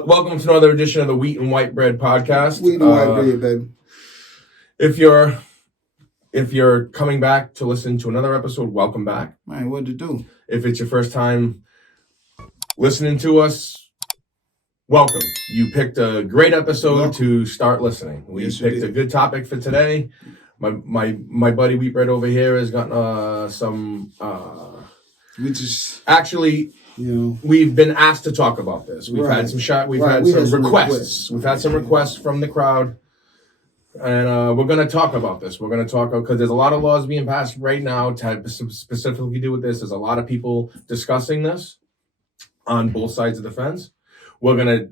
Welcome to another edition of the Wheat and White Bread podcast. Wheat and white bread, baby. If you're coming back to listen to another episode, welcome back. Man, what to do? If it's your first time listening to us, welcome. You picked a great episode to start listening. We picked a good topic for today. My buddy Wheat Bread over here has gotten some. We've been asked to talk about this. We've had some requests. We've had some requests from the crowd, and we're going to talk about this. We're going to talk because there's a lot of laws being passed right now to specifically do with this. There's a lot of people discussing this on both sides of the fence. We're gonna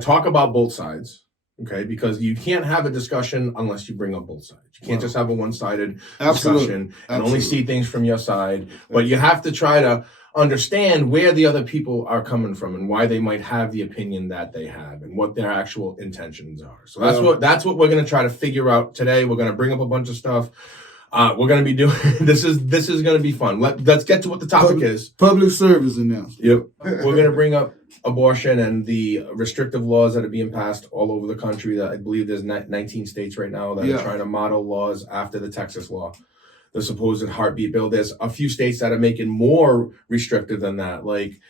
talk about both sides. Okay, because you can't have a discussion unless you bring up both sides. You can't just have a one-sided discussion and only see things from your side. But you have to try to understand where the other people are coming from and why they might have the opinion that they have and what their actual intentions are. So that's what we're going to try to figure out today. We're going to bring up a bunch of stuff. We're going to be doing this is going to be fun. Let's get to what the topic is. Public service announcement. Yep. We're going to bring up abortion and the restrictive laws that are being passed all over the country. That I believe there's 19 states right now that are trying to model laws after the Texas law, the supposed heartbeat bill. There's a few states that are making more restrictive than that. Like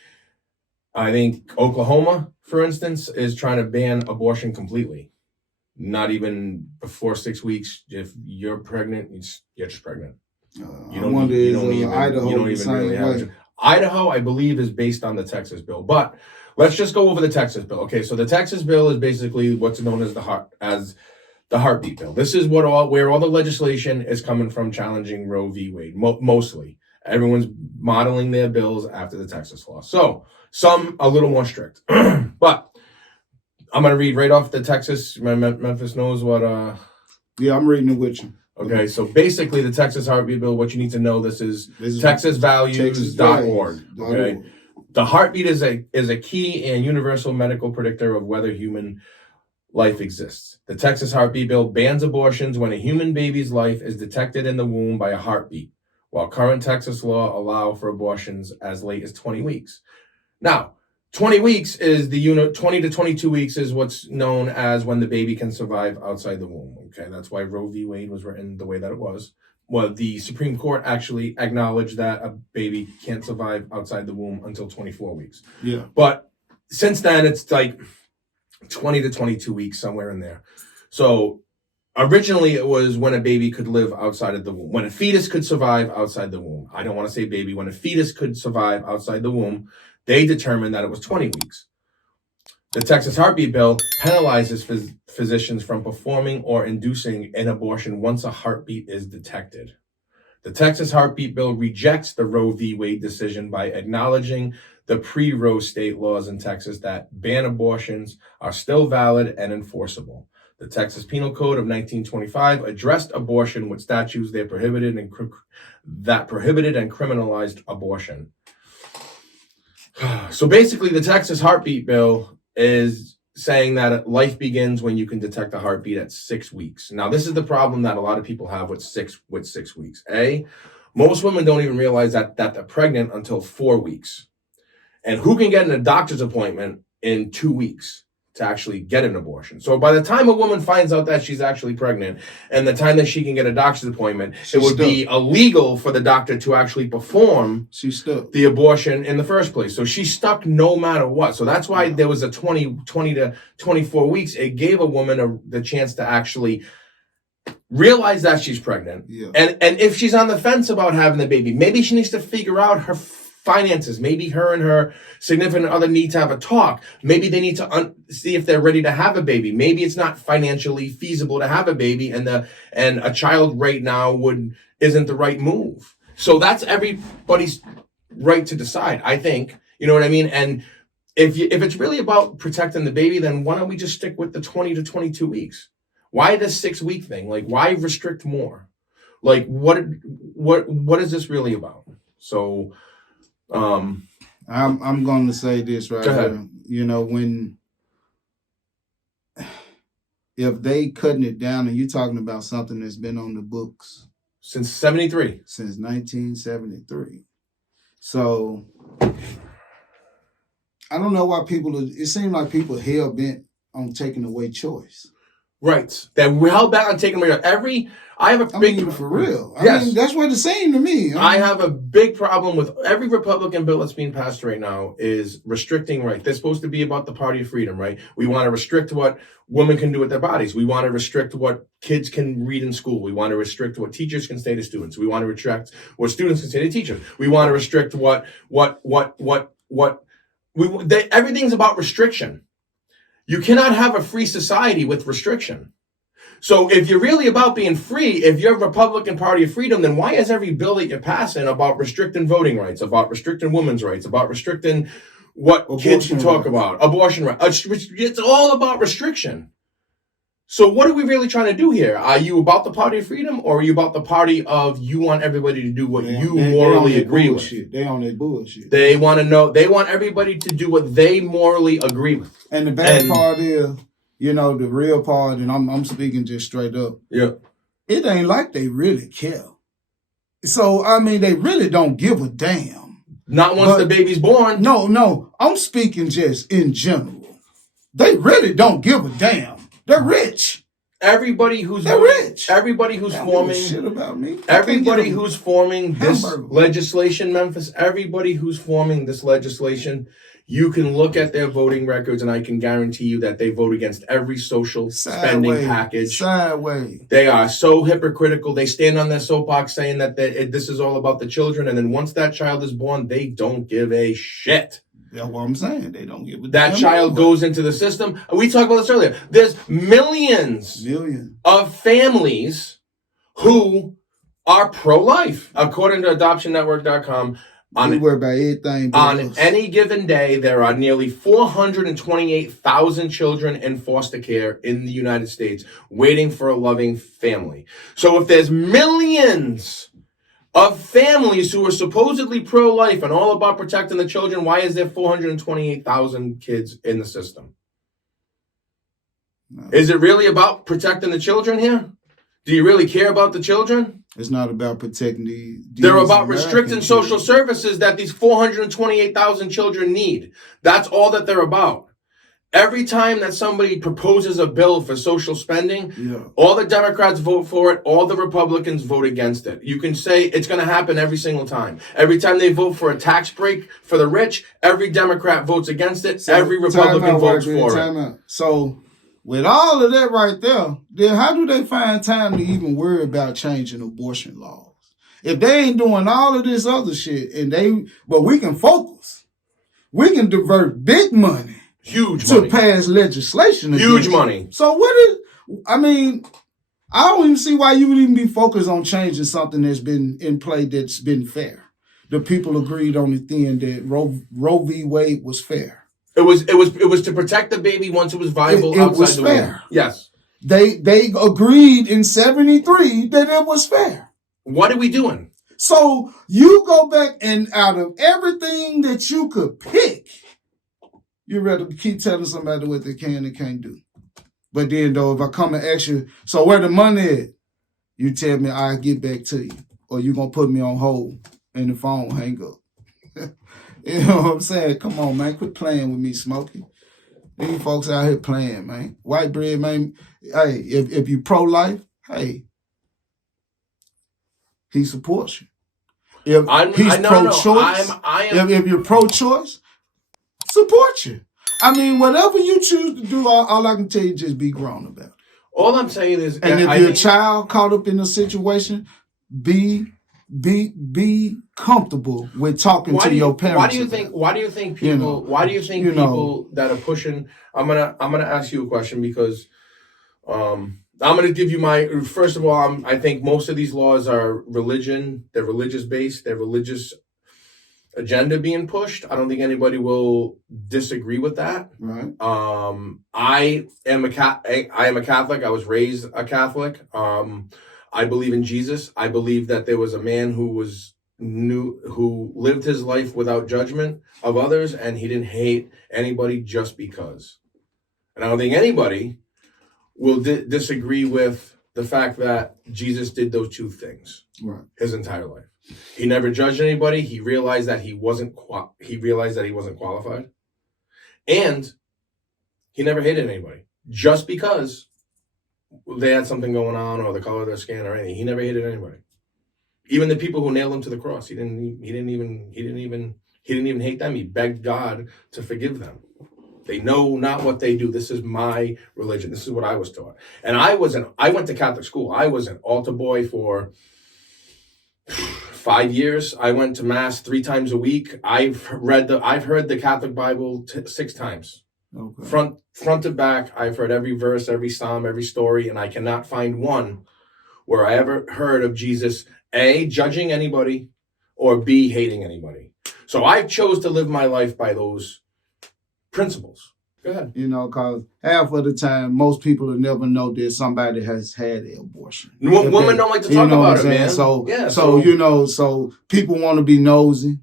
I think Oklahoma, for instance, is trying to ban abortion completely. Not even before 6 weeks. If you're pregnant, you're just pregnant. Idaho, I believe, is based on the Texas bill. But let's just go over the Texas bill. Okay, so the Texas bill is basically what's known as the heartbeat bill. This is where all the legislation is coming from, challenging Roe v. Wade. Mostly, everyone's modeling their bills after the Texas law. So some a little more strict, but I'm gonna read right off the Texas. Memphis knows what. I'm reading it with you. Okay, so basically the Texas heartbeat bill, what you need to know, this is TexasValues.org. Okay. The heartbeat is a key and universal medical predictor of whether human life exists. The Texas heartbeat bill bans abortions when a human baby's life is detected in the womb by a heartbeat, while current Texas law allow for abortions as late as 20 weeks. Now, 20 weeks is 20 to 22 weeks is what's known as when the baby can survive outside the womb. Okay, that's why Roe v. Wade was written the way that it was. Well, the Supreme Court actually acknowledged that a baby can't survive outside the womb until 24 weeks. Yeah. But since then, it's like 20 to 22 weeks, somewhere in there. So originally, it was when a baby could live outside of the womb, when a fetus could survive outside the womb. I don't want to say baby, when a fetus could survive outside the womb. They determined that it was 20 weeks. The Texas heartbeat bill penalizes physicians from performing or inducing an abortion once a heartbeat is detected. The Texas heartbeat bill rejects the Roe v. Wade decision by acknowledging the pre-Roe state laws in Texas that ban abortions are still valid and enforceable. The Texas Penal Code of 1925 addressed abortion with statutes that prohibited and criminalized abortion. So basically, the Texas heartbeat bill is saying that life begins when you can detect a heartbeat at 6 weeks. Now, this is the problem that a lot of people have with 6 weeks. Most women don't even realize that they're pregnant until 4 weeks. And who can get in a doctor's appointment in 2 weeks to actually get an abortion? So by the time a woman finds out that she's actually pregnant and the time that she can get a doctor's appointment, it would be illegal for the doctor to actually perform the abortion in the first place. So she's stuck no matter what. So that's why there was a 20 to 24 weeks. It gave a woman the chance to actually realize that she's pregnant. Yeah. And if she's on the fence about having the baby, maybe she needs to figure out her finances. Maybe her and her significant other need to have a talk. Maybe they need to see if they're ready to have a baby. Maybe it's not financially feasible to have a baby, and a child right now isn't the right move. So that's everybody's right to decide, I think. You know what I mean? And if it's really about protecting the baby, then why don't we just stick with the 20 to 22 weeks? Why this 6 week thing? Like, why restrict more? Like, what is this really about? So, I'm going to say this right here. You know, if they cutting it down, and you're talking about something that's been on the books since 73, since 1973. So I don't know why it seems like people are hell bent on taking away choice. Right. That we're held back on taking away for real. I mean, that's what it seemed to me. I have a big problem with every Republican bill that's being passed right now is restricting rights. They're supposed to be about the party of freedom, right? We want to restrict what women can do with their bodies. We want to restrict what kids can read in school. We want to restrict what teachers can say to students. We want to restrict what students can say to teachers. We want to restrict everything's about restriction. You cannot have a free society with restriction. So if you're really about being free, if you're a Republican Party of Freedom, then why is every bill that you're passing about restricting voting rights, about restricting women's rights, about restricting what kids can talk about, abortion rights? It's all about restriction. So what are we really trying to do here? Are you about the Party of Freedom, or are you about the party of you want everybody to do what you morally agree with? They on their bullshit. They want everybody to do what they morally agree with. And the bad part is, the real part, and I'm speaking just straight up. Yeah. It ain't like they really care. So, I mean, they really don't give a damn. Not once the baby's born. No. I'm speaking just in general. They really don't give a damn. They're rich. Everybody who's rich. Everybody who's forming shit about me. Everybody who's forming this legislation, Memphis. Everybody who's forming this legislation, you can look at their voting records, and I can guarantee you that they vote against every social spending package. Sideways. They are so hypocritical. They stand on their soapbox saying that this is all about the children, and then once that child is born, they don't give a shit. That's what I'm saying. They don't give a damn. That child goes into the system. We talked about this earlier. There's millions of families who are pro-life, according to AdoptionNetwork.com. We worry about everything. On any given day, there are nearly 428,000 children in foster care in the United States waiting for a loving family. So if there's millions of families who are supposedly pro-life and all about protecting the children, why is there 428,000 kids in the system? No. Is it really about protecting the children here? Do you really care about the children? It's not about protecting They're about restricting social services that these 428,000 children need. That's all that they're about. Every time that somebody proposes a bill for social spending, all the Democrats vote for it, all the Republicans vote against it. You can say it's going to happen every single time. Every time they vote for a tax break for the rich, every Democrat votes against it. So every Republican votes for it. So with all of that right there, then how do they find time to even worry about changing abortion laws? If they ain't doing all of this other shit, but we can focus. We can divert big money. Huge money. To pass legislation. Huge money. So I don't even see why you would even be focused on changing something that's been in play that's been fair. The people agreed on the thing that Roe v. Wade was fair. It was to protect the baby once it was viable outside the womb. Yes. They agreed in 1973 that it was fair. What are we doing? So you go back and out of everything that you could pick, you'd rather keep telling somebody what they can and can't do. But then, though, if I come and ask you, so where the money at? You tell me I'll get back to you. Or you're going to put me on hold and the phone hang up. You know what I'm saying? Come on, man. Quit playing with me, Smokey. These folks out here playing, man. White bread, man. Hey, if you pro-life, hey, he supports you. If he's pro-choice, if you're pro-choice, support you. I mean, whatever you choose to do, all I can tell you, just be grown about it. All I'm saying is, and if you're a child caught up in a situation, be comfortable with talking to your parents. Why do you think people that are pushing? I'm gonna ask you a question because I'm gonna give you first of all. I think most of these laws are religion. They're religious based. They're religious agenda being pushed. I don't think anybody will disagree with that. Right. I am a Catholic. I was raised a Catholic. I believe in Jesus. I believe that there was a man who lived his life without judgment of others, and he didn't hate anybody just because. And I don't think anybody will disagree with the fact that Jesus did those two things his entire life. He never judged anybody. He realized that he wasn't qualified. And he never hated anybody. Just because they had something going on or the color of their skin or anything. He never hated anybody. Even the people who nailed him to the cross, he didn't even hate them. He begged God to forgive them. They know not what they do. This is my religion. This is what I was taught. And I went to Catholic school. I was an altar boy for 5 years. I went to mass 3 times a week. I've heard the Catholic Bible 6 times. Okay. Front to back, I've heard every verse, every psalm, every story, and I cannot find one where I ever heard of Jesus, A, judging anybody, or B, hating anybody. So I chose to live my life by those principles. Go ahead. Because half of the time, most people will never know that somebody has had an abortion. Women don't like to talk about it, man. So people want to be nosy.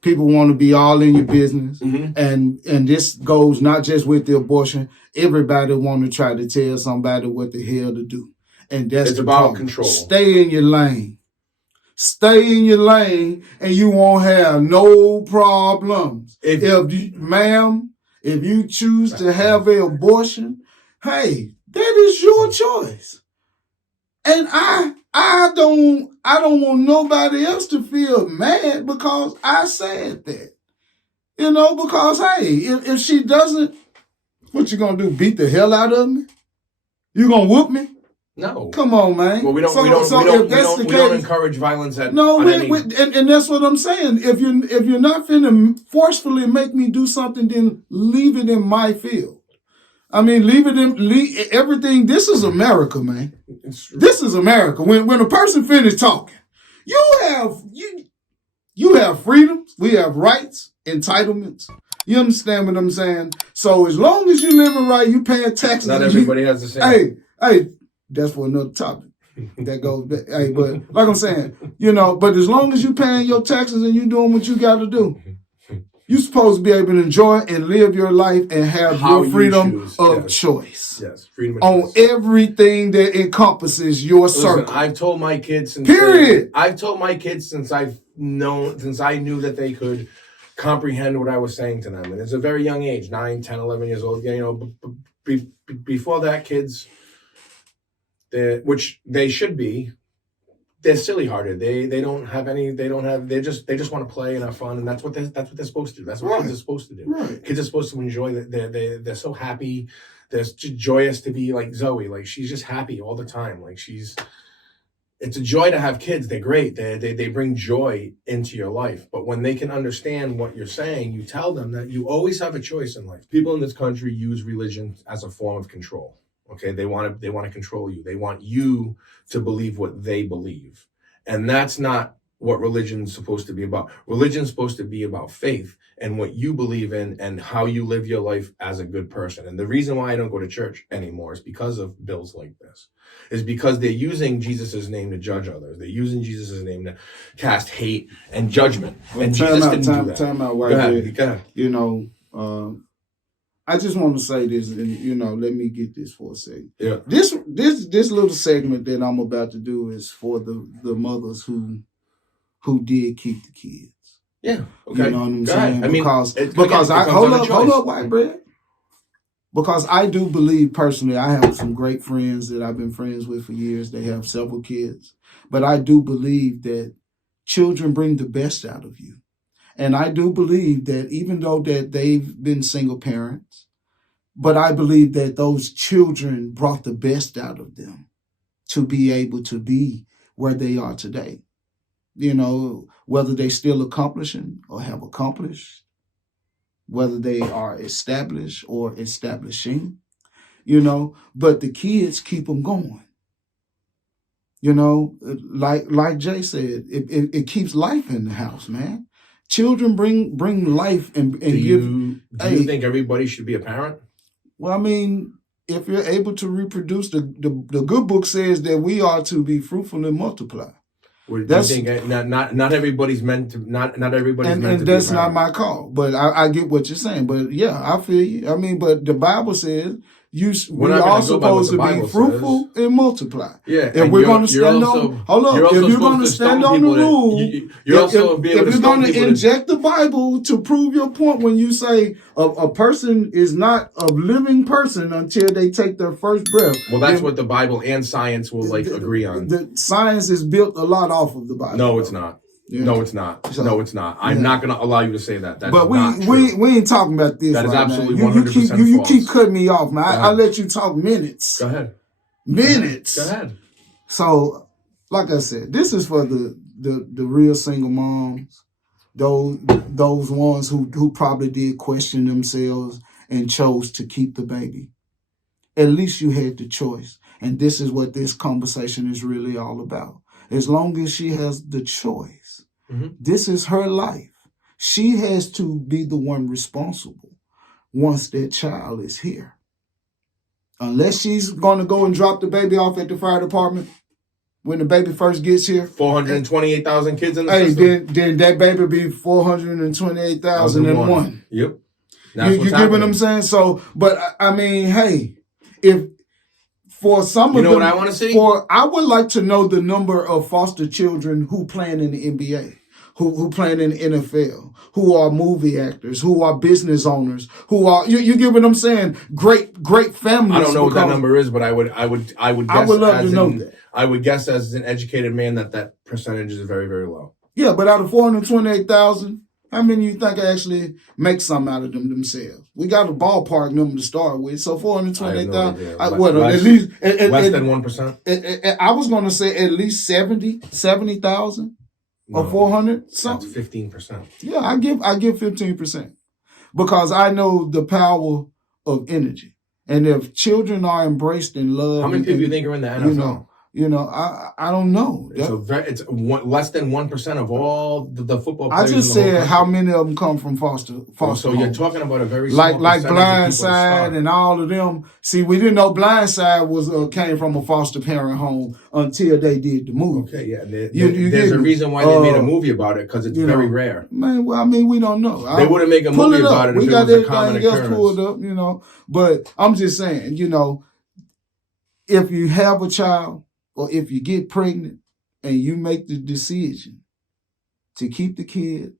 People want to be all in your business. Mm-hmm. And this goes not just with the abortion. Everybody want to try to tell somebody what the hell to do. And that's about control. Stay in your lane. Stay in your lane and you won't have no problems. If you choose to have an abortion, hey, that is your choice. And I don't want nobody else to feel mad because I said that. Because hey, if she doesn't, what you gonna do? Beat the hell out of me? You gonna whoop me? No. Come on, man. Well, we don't encourage violence and that's what I'm saying. If you're not finna forcefully make me do something, then leave it in my field. I mean, leave everything. This is America, man. This is America. When a person finishes talking, you have freedoms, we have rights, entitlements. You understand what I'm saying? So as long as you living right, you paying taxes. Not everybody has the same. Hey, that's for another topic. That goes back. Hey, but like I'm saying, but as long as you paying your taxes and you doing what you got to do, you're supposed to be able to enjoy and live your life and have your freedom of choice. Yes, freedom of choice. On everything that encompasses your circle. I've told my kids since I've told my kids since I knew that they could comprehend what I was saying to them. And it's a very young age, 9, 10, 11 years old. Before that, kids, which they should be, they're silly hearted. They just want to play and have fun, and that's what they're supposed to do. That's what kids are supposed to do. Right. Kids are supposed to enjoy that. They're so happy. They're joyous to be like Zoe. Like she's just happy all the time. Like it's a joy to have kids. They're great. They bring joy into your life. But when they can understand what you're saying, you tell them that you always have a choice in life. People in this country use religion as a form of control. Okay, they want to control you. They want you to believe what they believe. And that's not what religion's supposed to be about. Religion's supposed to be about faith and what you believe in and how you live your life as a good person. And the reason why I don't go to church anymore is because of bills like this. Is because they're using Jesus' name to judge others. They're using Jesus' name to cast hate and judgment. Well, and Jesus didn't do that. Time out, Go ahead. I just want to say this, and let me get this for a second. Yeah. This little segment that I'm about to do is for the mothers who did keep the kids. Yeah. Okay. You know what I'm saying? I mean, because I hold up, white bread. Because I do believe personally, I have some great friends that I've been friends with for years. They have several kids, but I do believe that children bring the best out of you. And I do believe that even though that they've been single parents, but I believe that those children brought the best out of them to be able to be where they are today. Whether they still accomplishing or have accomplished, whether they are established or establishing, but the kids keep them going. Like Jay said, it keeps life in the house, man. Children bring life and do you think everybody should be a parent? Well, I mean, if you're able to reproduce, the good book says that we are to be fruitful and multiply. Do you think not everybody's meant to not everybody's meant to be a parent? And that's not my call. But I get what you're saying. But yeah, I feel you. I mean, but the Bible says We are supposed to be fruitful and multiply. Yeah, if we're going to stand on, hold up. If you're going to stand on the rule, if you're going to inject the Bible to prove your point when you say a person is not a living person until they take their first breath. Well, that's what the Bible and science will agree on. The science is built a lot off of the Bible. No, it's not. Yeah. No, it's not. No, it's not. I'm not going to allow you to say that. That's but not true. we ain't talking about this. That is absolutely 100% false. You keep cutting me off, man. I let you talk minutes. Go ahead. Minutes. Go ahead. So, like I said, this is for the real single moms, those ones who probably did question themselves and chose to keep the baby. At least you had the choice, and this is what this conversation is really all about. As long as she has the choice, this is her life. She has to be the one responsible once that child is here. Unless she's going to go and drop the baby off at the fire department when the baby first gets here. 428,000 kids in the system. Then that baby be 428,001. Yep. You get what I'm saying? So, but I mean, hey, if for some of them, what I want to see? I would like to know the number of foster children who playing in the NBA, who playing in the NFL, who are movie actors, who are business owners, who are you get what I'm saying? Great families. I don't know what that number is, but I would guess I would love to know that. I would guess as an educated man that percentage is very, very low. Yeah, but out of 428,000, how many you think actually make something out of them themselves? We got a ballpark number to start with, so 428,000. At least less than 1%. I was going to say at least 70,000 or 400. That's 15%. Yeah, I give 15% because I know the power of energy, and if children are embraced and loved, how many people do you think are in the NFL? I don't know. It's less than 1% of all the football players. I just said how many of them come from foster so you're talking about a very small like Blindside and all of them. See, we didn't know Blindside came from a foster parent home until they did the movie. Okay, yeah. There's a reason why they made a movie about it, because it's very rare. Man, well, I mean, we don't know. They wouldn't make a movie about it if it was a common occurrence. Pulled up, But I'm just saying, if you have a child, or if you get pregnant and you make the decision to keep the kid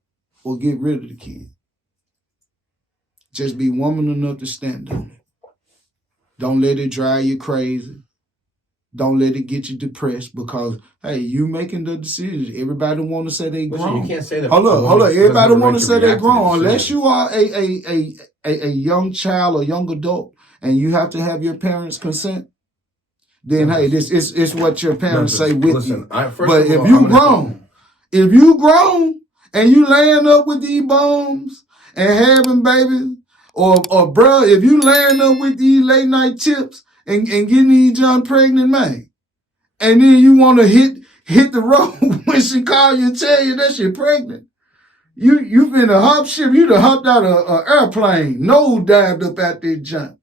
or get rid of the kid, just be woman enough to stand on it. Don't let it drive you crazy. Don't let it get you depressed because, hey, you making the decision. Everybody want to say they grown. Listen, you can't say that. Hold up. Everybody want to say they grown. Unless you are a young child or young adult and you have to have your parents' consent, then hey, this is what your parents say with you. But if you grown and you laying up with these bums and having babies, or bro, if you laying up with these late night chips and getting these young pregnant, man, and then you want to hit the road when she call you and tell you that she pregnant, you been a hop ship, you done hopped out of an airplane, nose dived up out that junk.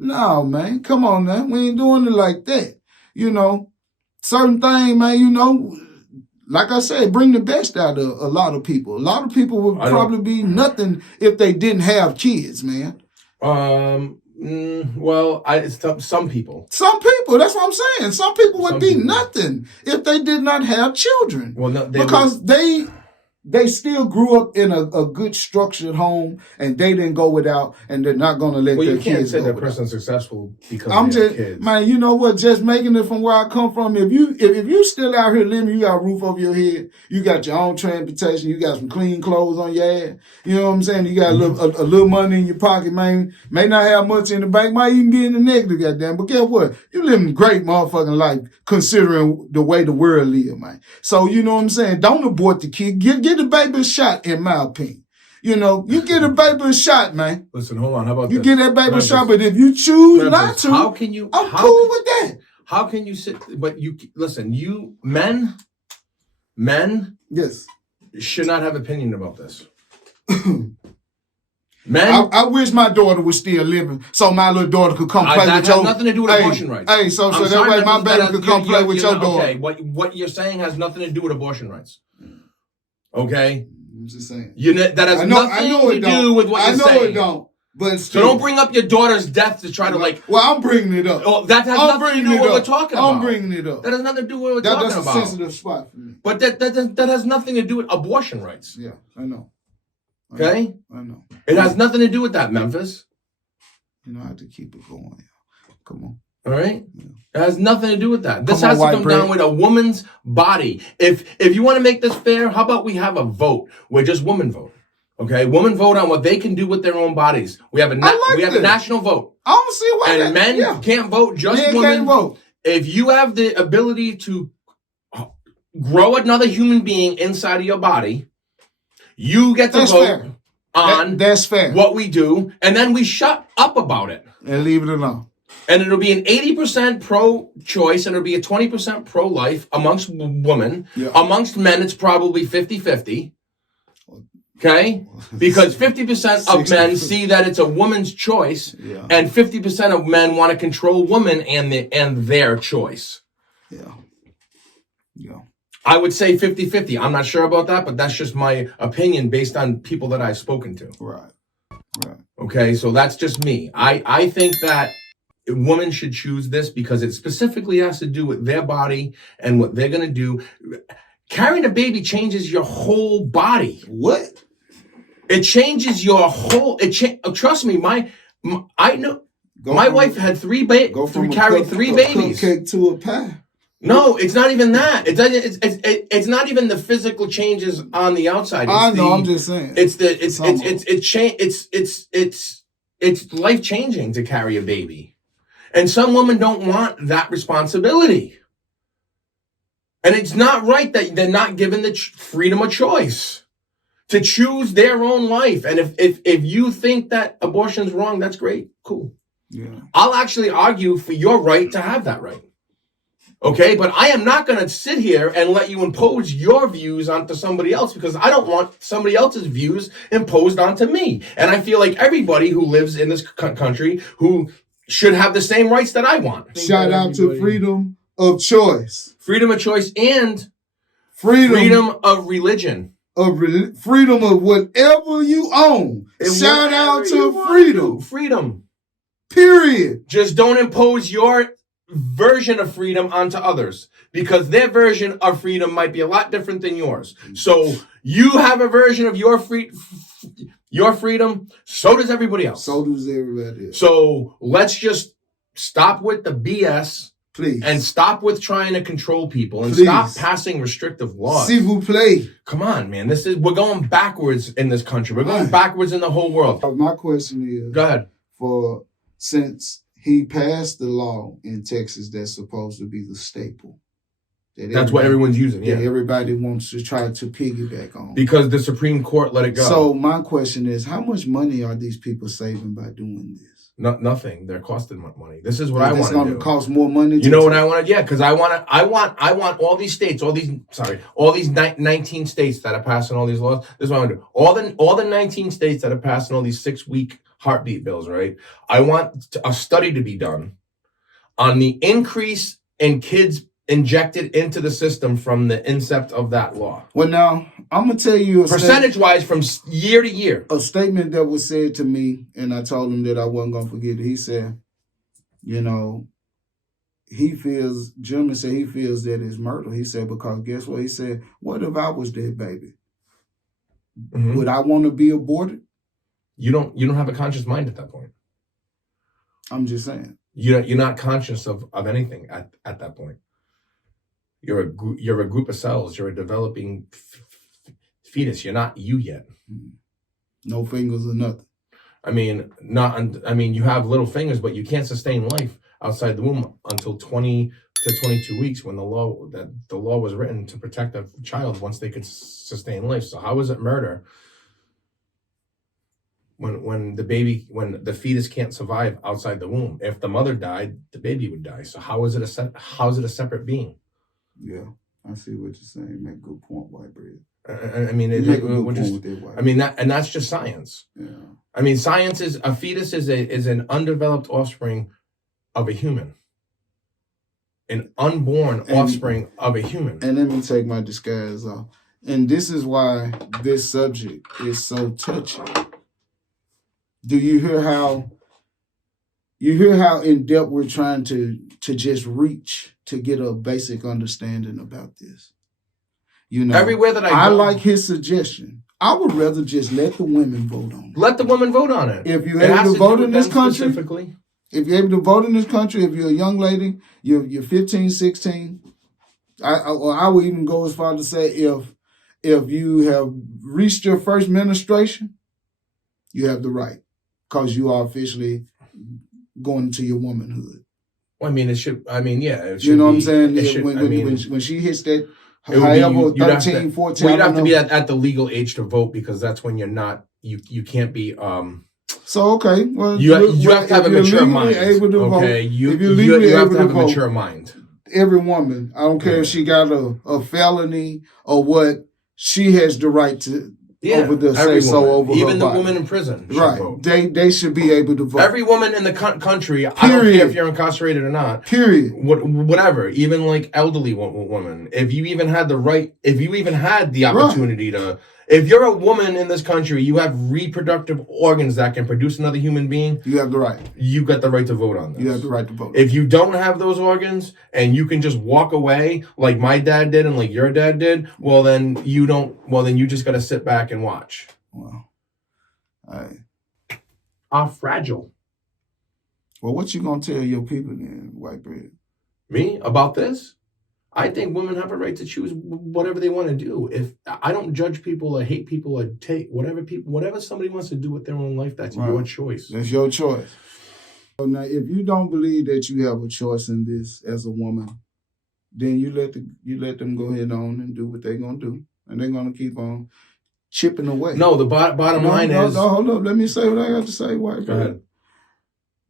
No, man, come on now. We ain't doing it like that. Certain thing, man, like I said, bring the best out of a lot of people. A lot of people would probably be nothing if they didn't have kids, man. Well, it's some people. Some people, that's what I'm saying. Some people would be nothing if they did not have children. Well, no, because they still grew up in a good structured home, and they didn't go without, and they're not going to let their kids go. You can't say that without. person's successful because they have kids. Man, you know what? Just making it from where I come from. If you still out here living, you got a roof over your head, you got your own transportation, you got some clean clothes on your ass. You know what I'm saying? You got a little money in your pocket, man. May not have much in the bank, might even be in the negative, goddamn. But guess what? You living a great motherfucking life considering the way the world live, man. So you know what I'm saying? Don't abort the kid. Get the baby a shot, in my opinion. You get a baby a shot, man. Listen, hold on. How about you get that baby a shot, but if you choose not to, I'm cool with that. How can you sit? But listen. Men, yes, should not have opinion about this. Men, I wish my daughter was still living, so my little daughter could come play with your. That has nothing to do with abortion rights. Hey, so that way my baby could come play with your daughter. Okay, what you're saying has nothing to do with abortion rights. Okay, I'm just saying that has nothing to do with what you're saying. I know it don't. But so don't bring up your daughter's death to try to Well, I'm bringing it up. Oh, that has nothing to do with what we're talking about. I'm bringing it up. That has nothing to do with what we're talking about. That's a sensitive spot for me. But that has nothing to do with abortion rights. Yeah, I know. Okay? I know. It has nothing to do with that, Memphis. You know, I have to keep it going. Come on. All right? Yeah. It has nothing to do with that. This has to come down with a woman's body. If you want to make this fair, how about we have a vote where just women vote? Okay? Women vote on what they can do with their own bodies. We have a national vote. I don't see why and men can't vote, just men women. Can't vote. If you have the ability to grow another human being inside of your body, you get to vote on that's fair. What we do, and then we shut up about it. And leave it alone. And it'll be an 80% pro-choice, and it'll be a 20% pro-life amongst women. Yeah. Amongst men, it's probably 50-50. Okay? Because 50% of men see that it's a woman's choice, and 50% of men want to control women and their choice. Yeah. Yeah. I would say 50-50. I'm not sure about that, but that's just my opinion based on people that I've spoken to. Right. Right. Okay, so that's just me. I think that women should choose this because it specifically has to do with their body and what they're going to do. Carrying a baby changes your whole body. What? It changes your whole. Trust me, I know. My wife had carried three babies. Cupcake to a pie. No, it's not even that. It's not even the physical changes on the outside. I know. I'm just saying. It's life changing to carry a baby, and some women don't want that responsibility. And it's not right that they're not given the freedom of choice to choose their own life. And if you think that abortion's wrong, that's great. Cool. Yeah. I'll actually argue for your right to have that right. Okay, but I am not going to sit here and let you impose your views onto somebody else because I don't want somebody else's views imposed onto me. And I feel like everybody who lives in this country who should have the same rights that I want. Shout out to freedom of choice. Freedom of choice and freedom of religion. Freedom of whatever you own. Shout out to freedom. Freedom. Period. Just don't impose your version of freedom onto others because their version of freedom might be a lot different than yours. So you have a version of your freedom, so does everybody else. So does everybody else. So let's just stop with the BS. Please. And stop with trying to control people and stop passing restrictive laws. S'il vous plaît. Come on, man. We're going backwards in this country. We're going backwards in the whole world. My question is, go ahead. Since he passed the law in Texas that's supposed to be the staple. That's what everyone's using, yeah. That everybody wants to try to piggyback on. Because the Supreme Court let it go. So my question is, how much money are these people saving by doing this? Nothing. They're costing money. This is what I want to do. It's going to cost more money. You know what I want to? Yeah, because I want all these states, all these 19 states that are passing all these laws. This is what I want to do. All the 19 states that are passing all these 6-week heartbeat bills, right? I want a study to be done on the increase in kids injected into the system from the incept of that law. Well, now, I'm going to tell you percentage-wise from year to year. A statement that was said to me, and I told him that I wasn't going to forget it. He said, Gentleman said he feels that it's murder. He said, because guess what? He said, what if I was that baby? Mm-hmm. Would I want to be aborted? You don't have a conscious mind at that point. I'm just saying. You're not conscious of anything at that point. You're a group of cells. You're a developing fetus. You're not you yet. No fingers or nothing. I mean, you have little fingers, but you can't sustain life outside the womb until 20 to 22 weeks when the law was written to protect a child once they could sustain life. So how is it murder when the fetus can't survive outside the womb? If the mother died, the baby would die. So how is it a separate being? Yeah, I see what you're saying. Make a good point, white bread. That's just science. Yeah. I mean, science is a fetus is an undeveloped offspring of a human, an unborn offspring of a human. And let me take my disguise off. And this is why this subject is so touchy. Do you hear how in depth we're trying to just reach to get a basic understanding about this? You know, everywhere that I go, like his suggestion. I would rather just let the women vote on it. Let the women vote on it. If you're able to vote in this country, if you're able to vote in this country, if you're a young lady, you're 15, 16, I would even go as far to say if you have reached your first menstruation, you have the right, because you are officially going into your womanhood. Well, I mean, it should. I mean, yeah. It should you know what I'm saying? Should, when she hits that, however, 13, 14. Well, you'd have to be at the legal age to vote, because that's when you're not. You can't be. So okay, well, you have to have a mature mind. Able to okay, vote, you have to have a mature mind. Every woman, I don't care if she got a felony or what, she has the right to over the say so over even her the woman in prison. Right, vote. They should be able to vote. Every woman in the country, Period. I don't care if you're incarcerated or not. Period. Whatever, even like elderly woman. If you even had the right, if you even had the opportunity to. If you're a woman in this country, you have reproductive organs that can produce another human being. You have the right. You got the right to vote on this. You have the right to vote. If you don't have those organs and you can just walk away like my dad did and like your dad did, well then you don't. Well then you just got to sit back and watch. Well, fragile. Well, what you gonna tell your people then, White Bread? Me about this? I think women have a right to choose whatever they want to do. If I don't judge people or hate people or take whatever somebody wants to do with their own life, that's your choice. That's your choice. So now, if you don't believe that you have a choice in this as a woman, then you let them go ahead on and do what they're gonna do, and they're gonna keep on chipping away. No, the bottom line is. No, hold up. Let me say what I got to say, White Bread. Go ahead.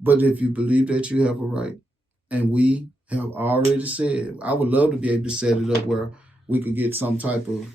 But if you believe that you have a right, and we have already said, I would love to be able to set it up where we could get some type of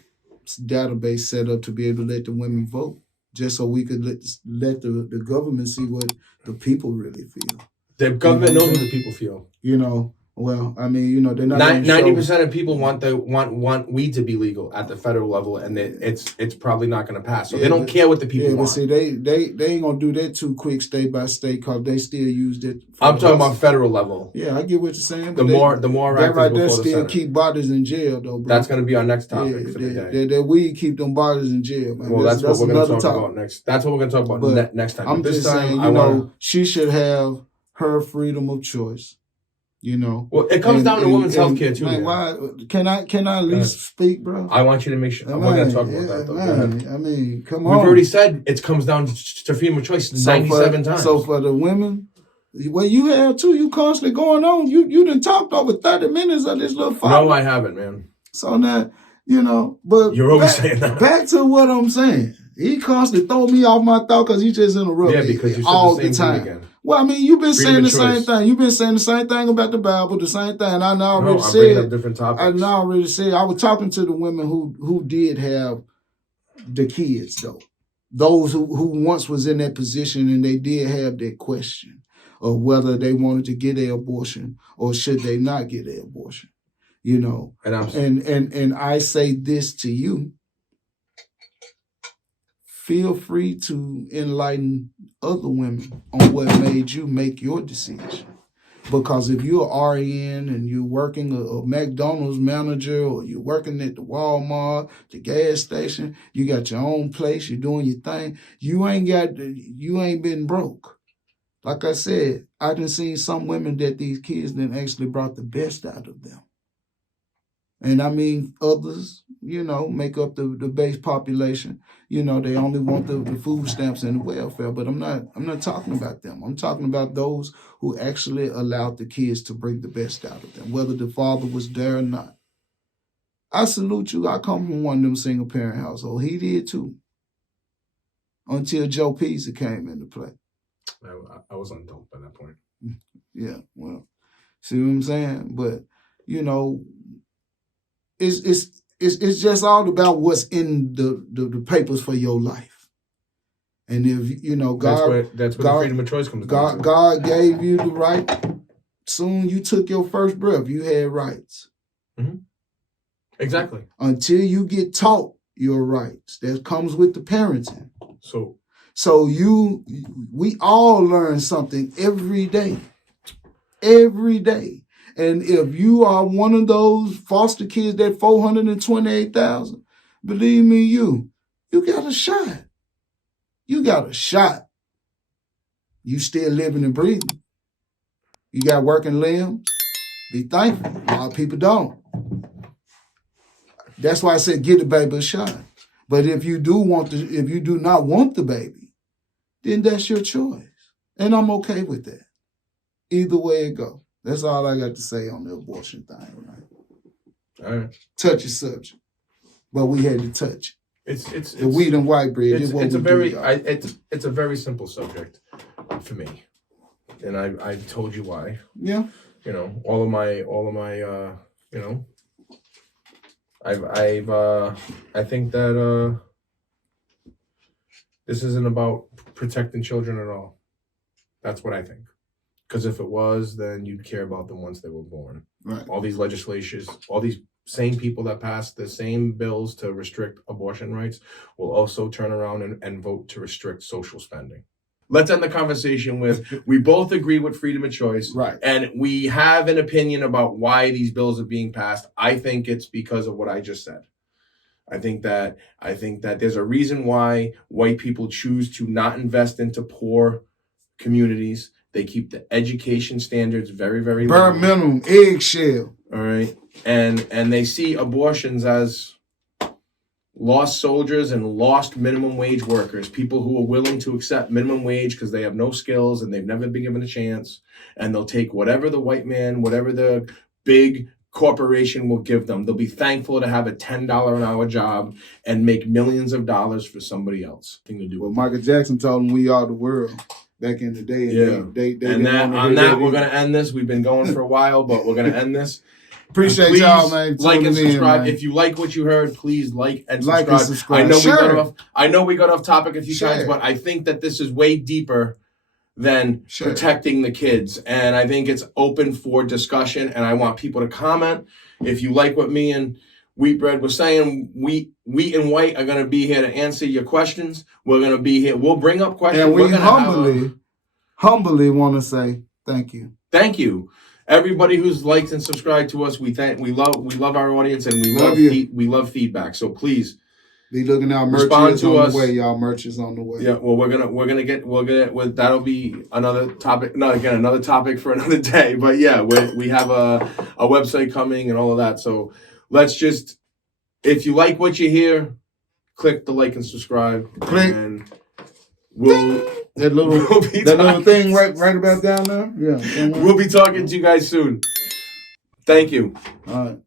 database set up to be able to let the women vote, just so we could let the government see what the people really feel. The government knows what the people feel. You know, well, I mean, they're not 90% of people want weed to be legal at the federal level, and it's probably not going to pass. So they don't care what the people want. But see, they ain't gonna do that too quick, state by state, because they still use it. I'm talking about federal level. Yeah, I get what you're saying. The more that right there still keep bodies in jail, though, bro. That's going to be our next topic for the day. That weed keep them bodies in jail, man. Well, that's what we're going to talk about next. That's what we're going to talk about next time. I'm just saying, she should have her freedom of choice. Well, it comes down to women's health care too. Man, why can I at least speak, bro? I want you to make sure. We're going to talk about that, though. Man, I mean, come on. We've already said it comes down to freedom of choice 97 times. So for the women, well, you have too. You constantly going on. You done talked over 30 minutes of this little fight. No, I haven't, man. So now, but you're always saying that. Back to what I'm saying. He constantly throw me off my thought because he just interrupted me because you said all the same the time. thing again. Well, I mean, you've been saying the same thing. You've been saying the same thing about the Bible, the same thing. And I already said different topics. I was talking to the women who did have the kids, though. Those who once was in that position, and they did have that question of whether they wanted to get an abortion or should they not get an abortion. And I say this to you. Feel free to enlighten other women on what made you make your decision. Because if you're an RN and you're working a McDonald's manager, or you're working at the Walmart, the gas station, you got your own place, you're doing your thing, you ain't been broke. Like I said, I done seen some women that these kids done actually brought the best out of them. And I mean, others, make up the base population. They only want the food stamps and the welfare. But I'm not talking about them. I'm talking about those who actually allowed the kids to bring the best out of them, whether the father was there or not. I salute you. I come from one of them single parent households. He did too. Until Joe Pizza came into play. I was an adult by that point. Yeah, well, see what I'm saying? But, it's just all about what's in the papers for your life. And if God, that's where the freedom of choice comes down to. God gave you the right. Soon you took your first breath, you had rights. Mm-hmm. Exactly. Until you get taught your rights, that comes with the parenting. So So we all learn something every day. Every day. And if you are one of those foster kids, that 428,000, believe me, you got a shot. You got a shot. You still living and breathing. You got working limbs. Be thankful. A lot of people don't. That's why I said get the baby a shot. But if you do not want the baby, then that's your choice. And I'm okay with that. Either way it go. That's all I got to say on the abortion thing, right? All right. Touchy subject. But we had to touch it. It's the wheat and white bread. It's a very simple subject for me. And I told you why. Yeah. You know, all of my you know, I think that this isn't about protecting children at all. That's what I think. Because if it was, then you'd care about them once they were born. Right. All these legislations, all these same people that passed the same bills to restrict abortion rights will also turn around and vote to restrict social spending. Let's end the conversation with, we both agree with freedom of choice. Right. And we have an opinion about why these bills are being passed. I think it's because of what I just said. I think that there's a reason why white people choose to not invest into poor communities. They keep the education standards very, very low. Bare minimum, eggshell. All right. And they see abortions as lost soldiers and lost minimum wage workers, people who are willing to accept minimum wage because they have no skills and they've never been given a chance. And they'll take whatever the white man, whatever the big corporation will give them. They'll be thankful to have a $10 an hour job and make millions of dollars for somebody else. Thing to do. Well, Michael Jackson told them we are the world back in the day. And yeah. On that, we're going to end this. We've been going for a while, but we're going to end this. Appreciate y'all, man. Like and subscribe. Man. If you like what you heard, please like and subscribe. Like and subscribe. I know we got off topic a few times, but I think that this is way deeper than protecting the kids. And I think it's open for discussion, and I want people to comment. If you like what me and Wheat Bread was saying, Wheat and White are going to be here to answer your questions. We're going to be here. We'll bring up questions. And we humbly want to say thank you. Thank you. Everybody who's liked and subscribed to us, we love our audience, and we love feedback. So please be looking out. Merch is on the way, y'all. Merch is on the way. Yeah, well, that'll be another topic. Another topic for another day. But yeah, we have a website coming and all of that. So let's just, if you like what you hear, click the like and subscribe. Click. And that little thing right about down there. Yeah. We'll be talking to you guys soon. Thank you. All right.